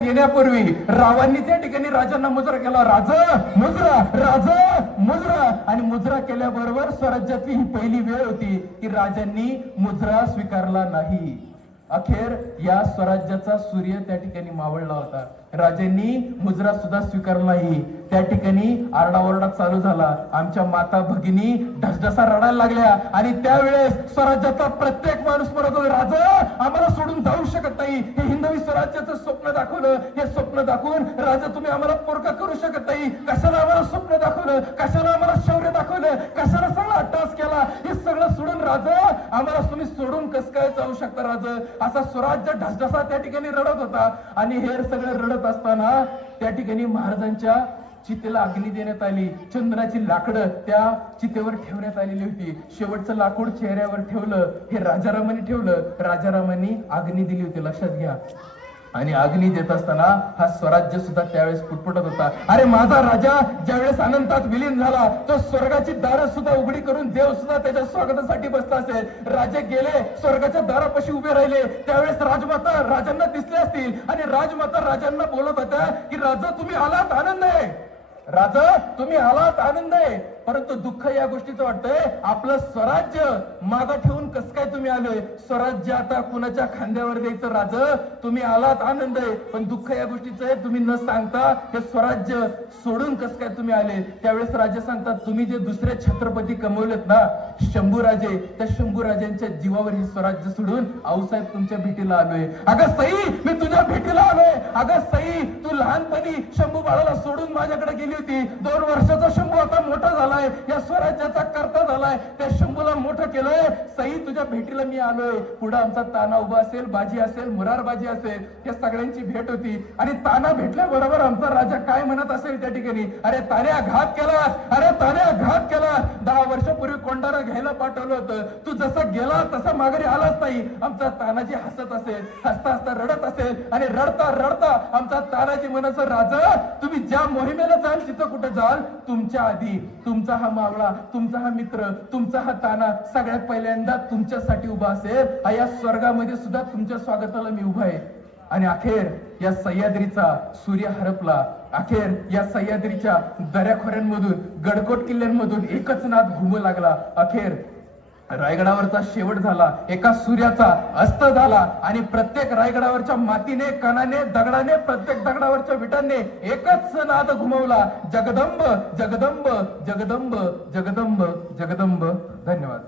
येण्यापूर्वी रावांनी त्या ठिकाणी राजांना मुजरा केला. राजा मुजरा राज मुजरा. आणि मुजरा केल्याबरोबर स्वराज्यातली ही पहिली वेळ होती की राजांनी मुजरा स्वीकारला नाही. अखेर या स्वराज्याचा सूर्य त्या ठिकाणी मावळला होता. राजांनी मुजरा सुद्धा स्वीकारला नाही. त्या ठिकाणी आरडाओरडा चालू झाला. आमच्या माता भगिनी ढसढसा रडायला लागल्या. आणि त्यावेळेस स्वराज्याचा प्रत्येक माणूस म्हणत राजा आम्हाला सोडून जाऊ शकत नाही. हे हिंदवी स्वराज्याचं स्वप्न दाखवलं. हे स्वप्न दाखवून राजा तुम्ही आम्हाला पोरका करू शकत नाही. कशाला आम्हाला स्वप्न दाखवलं? कशाला आम्हाला शौर्य दाखवलं? कशाला अट्टास केला. हे सगळं सोडून राजा आम्हाला तुम्ही सोडून कस काय जाऊ शकता राजा? असा स्वराज्य ढसढसा त्या ठिकाणी रडत होता. आणि हे सगळं रडत असताना त्या ठिकाणी महाराजांच्या चितेला अग्नी देण्यात आली. चंद्राची लाकडं त्या चितेवर ठेवण्यात आलेली होती. शेवटचं लाकूड चेहऱ्यावर ठेवलं. हे राजारामाने ठेवलं. राजारामांनी अग्नी दिली होती. लक्षात घ्या. आणि अग्नी देत असताना हा स्वराज्य सुद्धा त्यावेळेस पुटपुटत होता. अरे माझा राजा ज्यावेळेस अनंतात विलीन झाला तो स्वर्गाची दारं सुद्धा उघडी करून देव सुद्धा त्याच्या स्वागतासाठी बसला असेल. राजे गेले स्वर्गाच्या दारापाशी उभे राहिले. त्यावेळेस राजमाता राजांना दिसले असतील. आणि राजमाता राजांना बोलत होत्या की राजा तुम्ही आलात? आनंद आहे. राजा तुम्ही आलात आनंद आहे. परंतु दुःख या गोष्टीचं वाटतंय आपलं स्वराज्य माग ठेवून कस काय तुम्ही आलोय? स्वराज्य आता कुणाच्या खांद्यावर द्यायचं राज? तुम्ही आलात आनंद आहे पण दुःख या गोष्टीचं आहे तुम्ही न सांगता हे स्वराज्य सोडून कस काय तुम्ही आले? त्यावेळेस राजे सांगतात तुम्ही जे दुसरे छत्रपती कमवलेत ना शंभूराजे त्या शंभूराजांच्या जीवावर हे स्वराज्य सोडून आऊसाहेब तुमच्या भेटीला आलोय. अगं सई मी तुझ्या भेटीला आलोय. अगं सई तू लहानपणी शंभू बाळाला सोडून माझ्याकडे गेली होती. दोन वर्षाचा शंभू आता मोठा झालाय. या स्वराज्याचा करता झालाय. त्या शंभूला मोठं केलंय. सई तुझ्या भेटीला मी आलोय. पुढे आमचा ताना उभा असेल बाजी असेल मुरार बाजी असेल या सगळ्यांची भेट होती. आणि ताना भेटल्याबरोबर आमचा राजा काय म्हणत असेल त्या ठिकाणी? अरे तान्या घात केलास. अरे तान्या घात केला दहा वर्षापूर्वी कोंडारा घ्यायला पाठवलं होतं. तू जसा गेला तसा माघारी आलाच नाही आमचा तानाजी हसत असेल हसता हसता रडत असेल. आणि रडता रडता आमचा तानाजी म्हणायचं राजा तुम्ही ज्या मोहिमेला जाल जिथं कुठं जाल तुमच्या आधी. तुमचा हा मावळा तुमचा हा मित्र तुमचा हा ताना सगळ्यात पहिल्यांदा तुमच्यासाठी उभा असेल. या स्वर्गामध्ये सुद्धा तुमच्या स्वागताला मी उभा आहे. आणि अखेर या सह्याद्रीचा सूर्य हरपला. अखेर या सह्याद्रीच्या दऱ्याखोऱ्यांमधून गडकोट किल्ल्यांमधून एकच नाद घुमू लागला. अखेर रायगडावरचा शेवट झाला एका सूर्याचा अस्त झाला आणि प्रत्येक रायगडावरच्या मातीने कणाने दगडाने प्रत्येक दगडावरच्या विटांनी एकच नाद घुमवला. जगदंब जगदंब जगदंब जगदंब जगदंब. धन्यवाद.